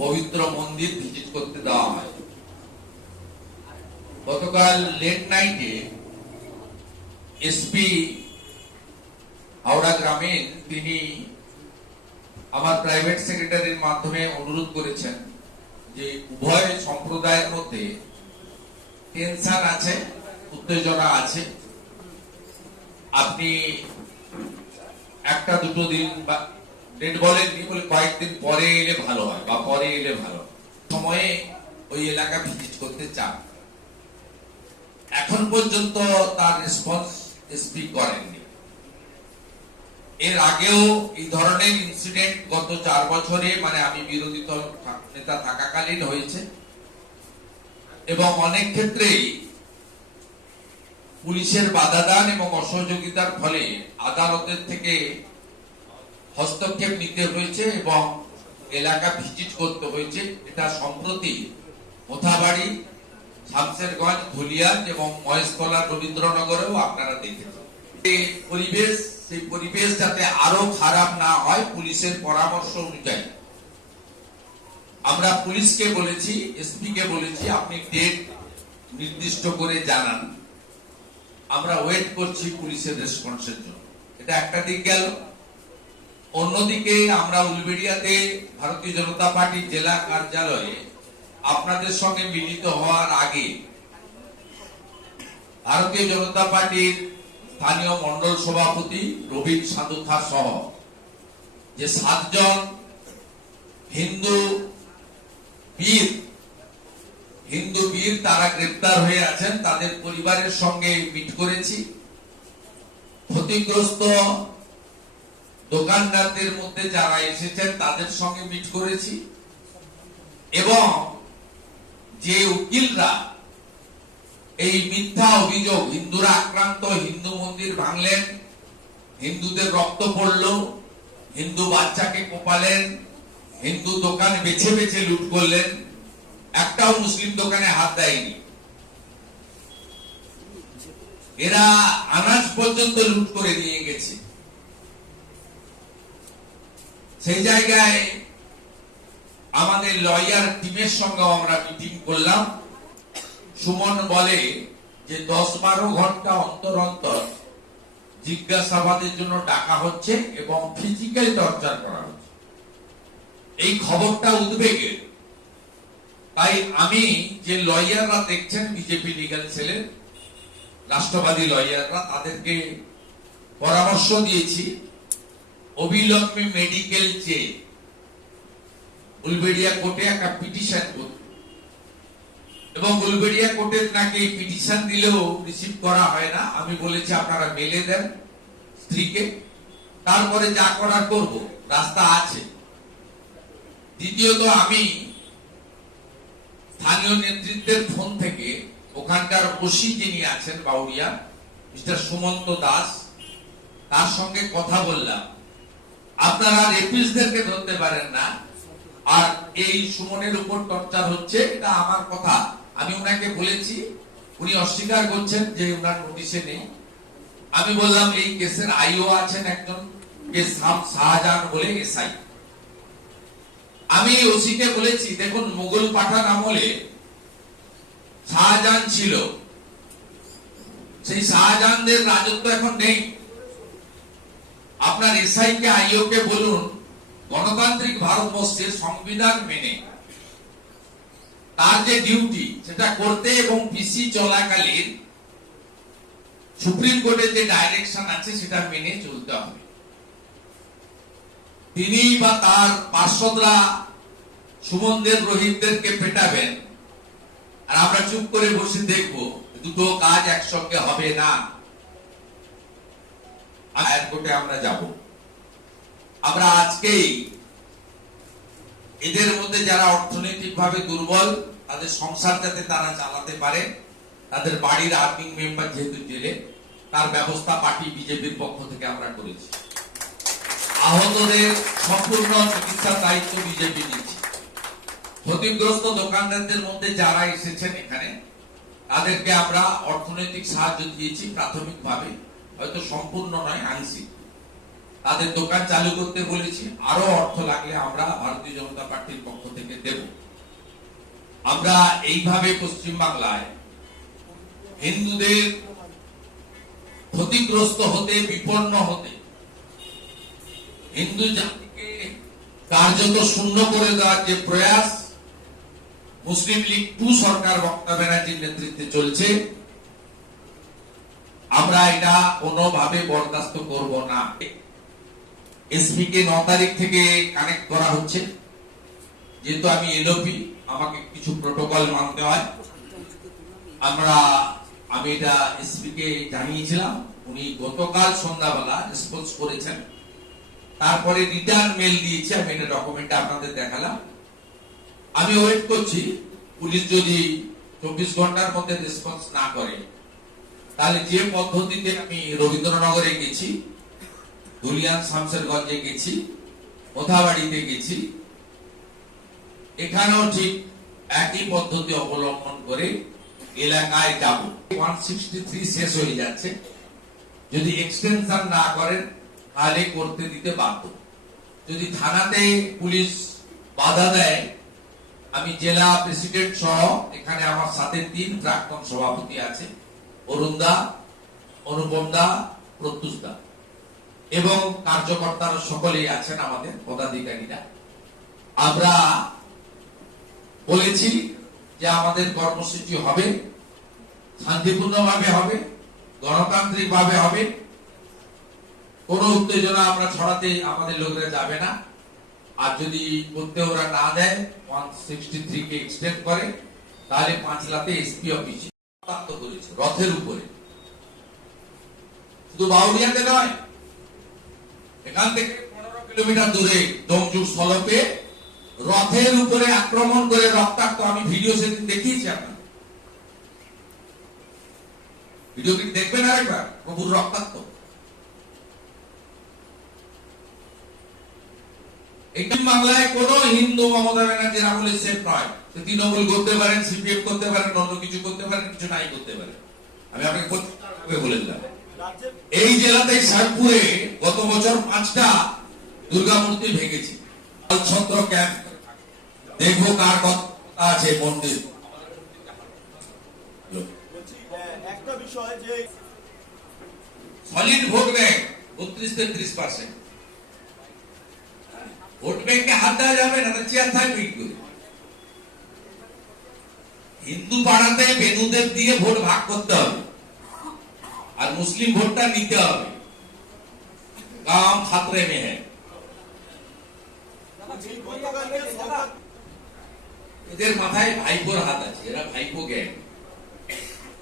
পবিত্র মন্দির ভিজিট করতে দেওয়া হয়। গতকাল লেট নাইটে এসপি হাওড়া গ্রামীণ তিনি আমার প্রাইভেট সেক্রেটারির মাধ্যমে অনুরোধ করেছেন যে উভয় সম্প্রদায়ের মধ্যে টেনশন আছে, উত্তেজনা আছে। আপনি একটা দুটো দিন বা ডেট বলেননি বলে, কয়েকদিন পরে এলে ভালো হয়, বা পরে এলে ভালো সময়ে ওই এলাকা ভিজিট করতে চান। এখন পর্যন্ত তার রেসপন্স এসপি করেননি। এর আগেও এই ধরনের ইনসিডেন্ট গত চার বছরে মানে আমি বিরোধী দল নেতা থাকাকালীন হয়েছে। এবং অনেক ক্ষেত্রেই পুলিশের বাধাদান এবং অসহযোগিতার ফলে আদালতের থেকে হস্তক্ষেপ নিতে হয়েছে এবং এলাকা ভিজিট করতে হয়েছে। এটা সম্প্রতি মোথাবাড়ি, শামসেরগঞ্জ ধুলিয়ান এবং মহেশতলা রবীন্দ্রনগরেও আপনারা দেখেছেন। পরিবেশ, সেই পরিবেশ যাতে আরও খারাপ না হয়, পুলিশের পরামর্শ অনুযায়ী। আমরা পুলিশকে বলেছি এসপি কে বলেছি, আপনি ডেট নির্দিষ্ট করে জানান। আমরা ওয়েট করছি পুলিশের রেসপন্সের জন্য। এটা একটা দিক গেল। অন্যদিকে আমরা উলবেড়িয়াতে ভারতীয় জনতা পার্টি জেলা কার্যালয়ে আপনাদের সঙ্গে মিলিত হওয়ার আগে ভারতীয় জনতা পার্টির স্থানীয় মন্ডল সভাপতি রবীন সাধুখা সহ যে সাতজন হিন্দু বীর হিন্দু বীর তারা গ্রেপ্তার হয়ে আছেন, তাদের পরিবারের সঙ্গে মিট করেছি। ক্ষতিগ্রস্ত দোকানদারদের মধ্যে যারা এসেছেন, তাদের সঙ্গে মিট করেছি। এবং যে উকিলরা এই মিথ্যা অভিযোগ, হিন্দুরা আক্রান্ত, হিন্দু মন্দির ভাঙলেন, হিন্দুদের রক্ত পড়ল, হিন্দু বাচ্চাকে কোপালেন, হিন্দু দোকান বেছে বেছে লুট করলেন, একটাও মুসলিম দোকানে হাত দেয়নি। এরা আনাজ পর্যন্ত লুট করে নিয়ে গেছে। সেই জায়গায় আমাদের লয়ার টিমের সঙ্গে আমরা মিটিং করলাম। সুমন বলে যে দশ বারো ঘণ্টা অন্তর অন্তর জিজ্ঞাসাবাদের জন্য ডাকা হচ্ছে এবং ফিজিক্যাল টর্চার করা হচ্ছে। এই খবরটা উদ্বেগের তাই আমি যে লয়াররা দেখছেন বিজেপি লিগাল সেলের রাষ্ট্রবাদী লয়াররা, তাদেরকে পরামর্শ দিয়েছি। অবিলম্বে মেডিকেল চেয়ে উলবেড়িয়া কোর্টে একটা পিটিশন করতে। এবং উলবেড়িয়া কোর্টের নাকি পিটিশন দিলেও রিসিভ করা হয় না। আমি বলেছি, আপনারা মেলে দেন স্ত্রীকে। তারপরে যা করার করব, রাস্তা আছে। দ্বিতীয়ত, আমি স্থানীয় নেতৃত্বের ফোন থেকে ওখানকার ওসি যিনি আছেন, বাউরিয়া, মিস্টার সুমন্ত দাস, তার সঙ্গে কথা বললাম। আপনারা রেপিসদেরকে ধরতে পারেন না। আর এই সুমনের উপর টর্চার হচ্ছে, এটা আমার কথা। আমি ওনাকে বলেছি, উনি অস্বীকার করছেন যে ওনার নোটিশে নেই। আমি বললাম, এই কেসের আইও আছেন একজন কেস শাহজাহান বলে এসআই। আমি ওসিকে বলেছি, দেখুন, মুঘল পাঠান আমলে শাহজাহান ছিল। সেই শাহজাহানদের রাজত্ব এখন নেই। আপনার এসআই কে, আইও কে বলুন, গণতান্ত্রিক ভারতবর্ষের সংবিধান মেনে তার যে ডিউটি সেটা করতে এবং পিসি চলাকালীন সুপ্রিম কোর্টের যে ডাইরেকশন আছে, সেটা মেনে চলতে হবে। তিনি বা তার পার্শ্বদরা সুমনদের, রোহিতদেরকে পেটাবেন। আর আমরা চুপ করে বসে দেখব, দুটো কাজ একসঙ্গে হবে না। হায়ার কোর্টে আমরা যাব। আমরা আজকেই এদের মধ্যে যারা অর্থনৈতিক ভাবে দুর্বল, তাদের সংসার যাতে তারা চালাতে পারে, তাদের বাড়ির আর্নিং মেম্বার যেহেতু জেলে, তার ব্যবস্থা পার্টি বিজেপির পক্ষ থেকে আমরা করেছি। আহতদের সম্পূর্ণ চিকিৎসার দায়িত্ব বিজেপি নিচ্ছে। ক্ষতিগ্রস্ত দোকানদারদের মধ্যে যারা এসেছেন এখানে, তাদেরকে আমরা অর্থনৈতিক সাহায্য দিয়েছি প্রাথমিকভাবে। হয়তো সম্পূর্ণ নয়, আংশিক। তাদের দোকান চালু করতে বলেছি আরও অর্থ লাগলে আমরা ভারতীয় জনতা পার্টির পক্ষ থেকে দেব। আমরা এইভাবে পশ্চিম বাংলায় হিন্দুদের ক্ষতিগ্রস্ত হতে, বিপন্ন হতে, হিন্দু জাতিকে কার্যত শূন্য করে দেওয়ার যে প্রয়াস, মুসলিম লীগ টু সরকার মমতা ব্যানার্জির নেতৃত্বে চলছে আমরা এটা কোনোভাবে বরদাস্ত করব না। এসপি কে ন তারিখ থেকে কানেক্ট করা হচ্ছে। যেহেতু আমি এলওপি আমাকে কিছু প্রোটোকল মানতে হয়। আমরা, আমি এটা এসপি কে জানিয়েছিলাম। উনি গতকাল সন্ধ্যাবেলা রেসপন্স করেছেন। তারপরে রিটার্ন মেল দিয়েছে, আমি এটা ডকুমেন্ট আপনাদের দেখালাম। আমি ওয়েট করছি। পুলিশ যদি চব্বিশ ঘণ্টার মধ্যে রেসপন্স না করে তাহলে যে পদ্ধতিতে আমি রবীন্দ্রনগরে গেছি ধুলিয়ান শামসেরগঞ্জে গেছি, কোথাবাড়িতে গেছি, এখানেও ঠিক একই পদ্ধতি অবলম্বন করে এলাকায় যাব। ওয়ান শেষ হয়ে যাচ্ছে। যদি এক্সটেনশন না করেন, তাহলে করতে দিতে বাধ্য। যদি থানাতে পুলিশ বাধা দেয়, আমি জেলা প্রেসিডেন্ট সহ এখানে আমার সাথে তিন প্রাক্তন সভাপতি আছে। অরুণদা অনুপম দা প্রত্যুষ দা এবং কার্যকর্তারা সকলেই আছেন আমাদের পদাধিকারীরা। আমরা বলেছি যে আমাদের কর্মসূচি হবে, শান্তিপূর্ণভাবে হবে গণতান্ত্রিক ভাবে হবে। কোনো উত্তেজনা আমরা ছড়াতে আমাদের লোকরা যাবে না। আর যদি করতে ওরা না দেয় ওয়ান সিক্সটি থ্রি কে এক্সটেন্ড করে, তাহলে পাঁচ পাঁচলাতে এসপি অফিসে প্রাপ্ত করেছে, রথের উপরে। শুধু বাউরিয়াতে নয়, এখান থেকে পনেরো কিলোমিটার দূরে ডোমজুর সলপে রথের উপরে আক্রমণ করে রক্তাক্ত, আমি ভিডিও সেদিন দেখিয়েছি আপনার ভিডিও কি দেখবেন আরেকবার, প্রভুর রক্তাক্ত। একটি বাংলায় কোন হিন্দু মমতা ব্যানার্জির আমলে সেফ নয়। তৃণমূল করতে পারেন সিপিএম করতে পারেন অন্য কিছু করতে পারেন কিছু নাই করতে পারেন। আমি আপনাকে পরিষ্কারভাবে বলে দিলাম। এই জেলাতে শেরপুরে গত বছর পাঁচটা দুর্গা মূর্তি ভেঙেছি। ছত্র ক্যাম্প দেখব কার কথা আছে মন্দির। বলছি একটা বিষয় যে সলিড ভোট ব্যাংক বত্রিশ তেত্রিশ পার্সেন্ট ভোট ব্যাংকে হাত দেওয়া যাবে না চেয়ার থাকবে কি হিন্দু পাড়াতে বেনুদের দিয়ে ভোট ভাগ করতে হবে আর মুসলিম ভোটটা নিতে হবে কাম খাতরে মে বলছি, গতকালকে সরকার এদের মাথায় ভাইপোর হাত আছে এরা ভাইপো গ্যাং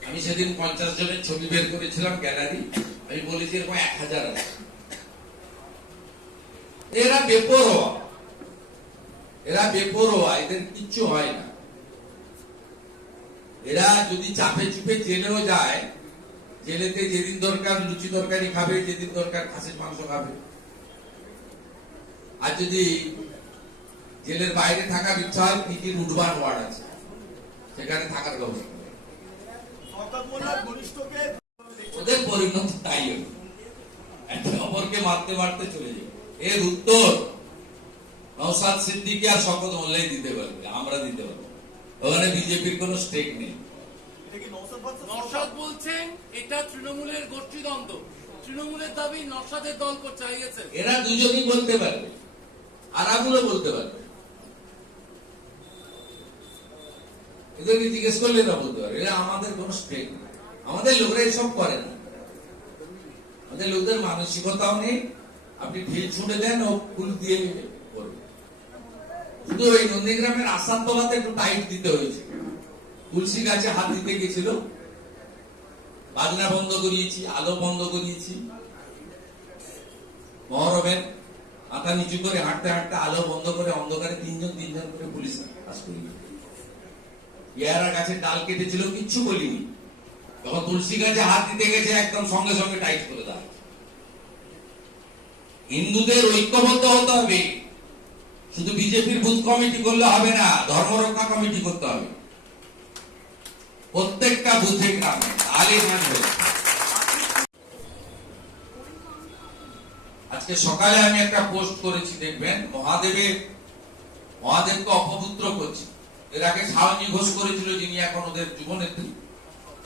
আমি সেদিন পঞ্চাশ জনের ছবি বের করেছিলাম গ্যালারি আমি বলেছি এরকম এক হাজার আছে এরা বেপরোয়া। এরা বেপরোয়া, এদের কিচ্ছু হয় না। এরা যদি চাপে চুপে জেলেও যায়, জেলেতে যেদিন দরকার লুচি তরকারি খাবে, যেদিন দরকার খাসির মাংস খাবে। আর যদি জেলের বাইরে ইচ্ছা হয় পিটির উডবান ওয়ার্ড আছে। সেখানে থাকার ব্যবস্থা ওদের পরিণতি তাই অপরকে মারতে মারতে চলে যাবে। এর উত্তর নৌসাদ সিদ্দিকি আর শপথ মোল্লাই দিতে পারবে আমরা দিতে পারব। ওখানে বিজেপির কোনো স্টেক নেই। নরসাদ বলছেন এটা তৃণমূলের গোষ্ঠীদ্বন্দ্ব। তৃণমূলের দাবি নরসাদের দল করতে চাইছে এরা দুজনই বলতে পারবে আর আগুনও বলতে পারবে। এদেরকে জিজ্ঞেস করলে এরা বলতে পারবে এরা আমাদের কোনো স্টেক নেই। আমাদের লোকরা এসব করে না। আমাদের লোকদের মানসিকতাও নেই আপনি ঢিল ছুঁড়ে দেন, ও ফুল দিয়ে করবে। শুধু ওই নন্দীগ্রামের আসাম তলাতে একটু টাইট দিতে হয়েছে। তুলসী গাছে হাত দিতে গেছিল। বাজনা বন্ধ করিয়েছি, আলো বন্ধ করিয়েছি। মহরমের মাথা নিচু করে হাঁটতে হাঁটতে আলো বন্ধ করে অন্ধকারে তিনজন তিনজন করে পুলিশ কাজ করি পেয়ারা গাছের ডাল কেটেছিল, কিচ্ছু বলিনি। যখন তুলসী গাছে হাত দিতে গেছে, একদম সঙ্গে সঙ্গে টাইট করে দেওয়া। হিন্দুদের ঐক্যবদ্ধ হতে হবে। শুধু বিজেপির বুথ কমিটি করলে হবে না ধর্ম রক্ষা কমিটি করতে হবে। প্রত্যেকটা বুথে গ্রামে তাহলে আজকে সকালে আমি একটা পোস্ট করেছি, দেখবেন? মহাদেবের, মহাদেবকে অপবুদ্ধ পুত্র করছে। এর আগে সায়নী ঘোষ করেছিল, যিনি এখন ওদের যুবনেত্রী।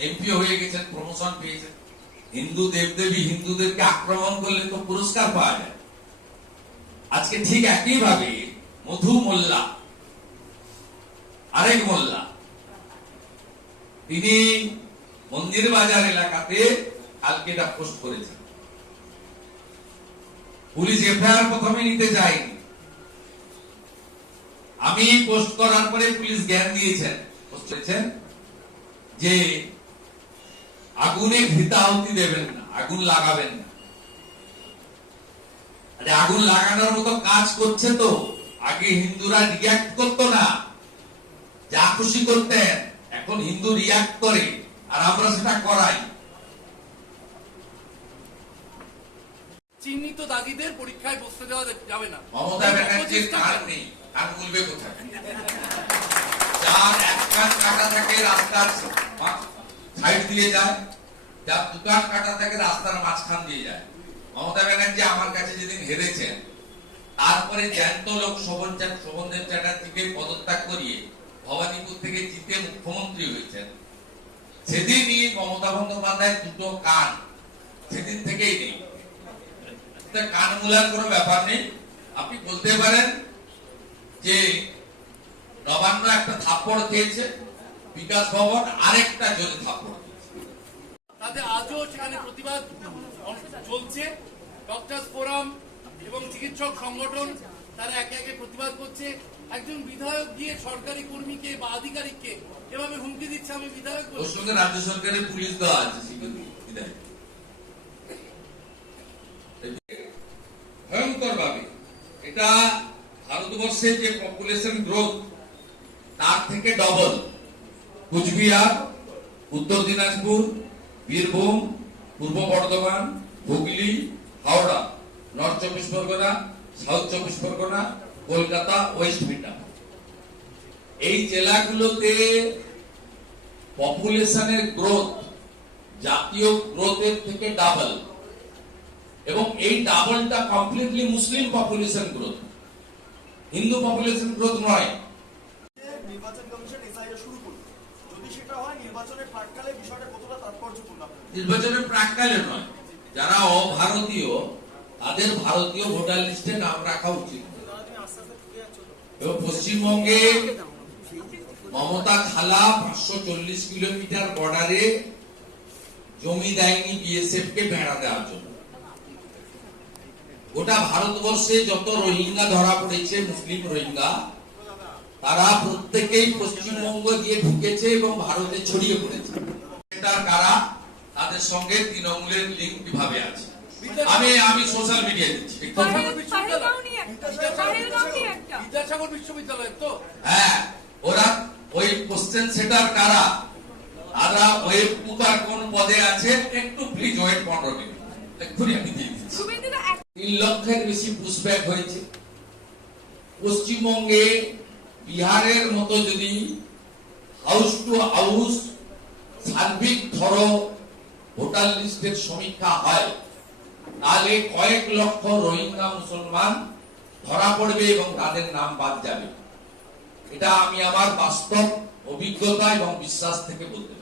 এমপি হয়ে গেছেন প্রমোশন পেয়েছেন। হিন্দু দেবদেবী, হিন্দুদেরকে আক্রমণ করলে তো পুরস্কার পাওয়া যায়। আজকে ঠিক একই ভাবে মধু মোল্লা আরেক মোল্লা। তিনি মন্দির বাজার এলাকাতে কালকে এটা পোস্ট করেছেন। পুলিশ এফআইআর প্রথমে নিতে যায়নি। আমি পোস্ট করার পরে পুলিশ জ্ঞান দিয়েছেন করেছেন যে আগুনে ঘৃতাহুতি দেবেন না, আগুন লাগাবেন না। আগুন লাগানোর মতো কাজ করছে তো। আগে হিন্দুরা রিয়াক্ট করতো না। যা খুশি করতেন এখন হিন্দু রিয়াক্ট করে আর আমরা সেটা করাই। চিহ্নিত দাগিদের পরীক্ষায় বসতে দেওয়া যাবে না। মমতা ব্যানার্জির কান নেই। কান বলবে কোথায়? যার এক কান কাটা থাকে রাস্তার সাইড দিয়ে যায় যার দোকান কাটা থাকে রাস্তার মাঝখান দিয়ে যায়। মমতা ব্যানার্জি আমার কাছে যেদিন হেরেছেন, তারপরে জ্যান্ত লোক শোভন শোভনদেব চ্যাটার্জিকে পদত্যাগ করিয়ে ভবানীপুর থেকে জিতে মুখ্যমন্ত্রী হয়েছেন। সেদিনই মমতা বন্দ্যোপাধ্যায় দুটো কান, সেদিন থেকেই নেই। কান মূলার কোনো ব্যাপার নেই। আপনি বলতে পারেন যে নবান্ন একটা থাপ্পড় খেয়েছে, বিকাশ ভবন আরেকটা জোরে থাপ্পড়। তাতে আজও সেখানে প্রতিবাদ। চলছে। ডক্টরস ফোরাম এবং চিকিৎসক সংগঠন তারা একে একে প্রতিবাদ করছে। একজন বিধায়ক গিয়ে সরকারি কর্মীকে বা আধিকারিককে এভাবে হুমকি দিচ্ছে, আমি বিধায়ক ওর সঙ্গে রাজ্য সরকারের পুলিশ দেওয়া আছে। ভয়ঙ্কর ভাবে এটা ভারতবর্ষের যে পপুলেশন গ্রোথ তার থেকে ডবল কুচবিহার, উত্তর দিনাজপুর, বীরভূম পূর্ব বর্ধমান, হুগলি, হাওড়া, নর্থ চব্বিশ পরগনা, সাউথ চব্বিশ পরগনা, কলকাতা, ওয়েস্ট মিডনাম এই জেলাগুলোতে পপুলেশনের গ্রোথ, জাতীয় গ্রোথের থেকে ডাবল। এবং এই ডাবলটা completely Muslim population growth Hindu population growth নয়। নির্বাচনের প্রাককালে নয়। যারা অভারতীয়, তাদের ভারতীয় ভোটার লিস্টে নাম রাখা উচিত। এবং পশ্চিমবঙ্গে মমতা খালা পাঁচশো চল্লিশ কিলোমিটার বর্ডারে জমি দেয়নি বিএসএফ কে বেড়া দেওয়ার জন্য। গোটা ভারতবর্ষে যত রোহিঙ্গা ধরা পড়েছে, মুসলিম রোহিঙ্গা তারা প্রত্যেকেই পশ্চিমবঙ্গ দিয়ে ঢুকেছে এবং ভারতে ছড়িয়ে পড়েছে। এটার কারা? তাদের সঙ্গে তৃণমূলের লিঙ্ক কীভাবে আছে? আমি আমি সোশ্যাল মিডিয়া দিচ্ছি হ্যাঁ ওরা ওই কোশ্চেন সেটার কারা? তারা কুকার কোন পদে আছে? একটু প্লিজ ওয়েট পনেরো মিনিট এক্ষুনি আমি দিয়ে দিচ্ছি। তিন লক্ষের বেশি পুশব্যাক হয়েছে। পশ্চিমবঙ্গে বিহারের মতো যদি হাউস টু হাউস সার্বিক ধর ভোটার লিস্টের সমীক্ষা হয়, তাহলে কয়েক লক্ষ রোহিঙ্গা মুসলমান ধরা পড়বে এবং তাদের নাম বাদ যাবে। এটা আমি আমার বাস্তব অভিজ্ঞতা এবং বিশ্বাস থেকে বলতে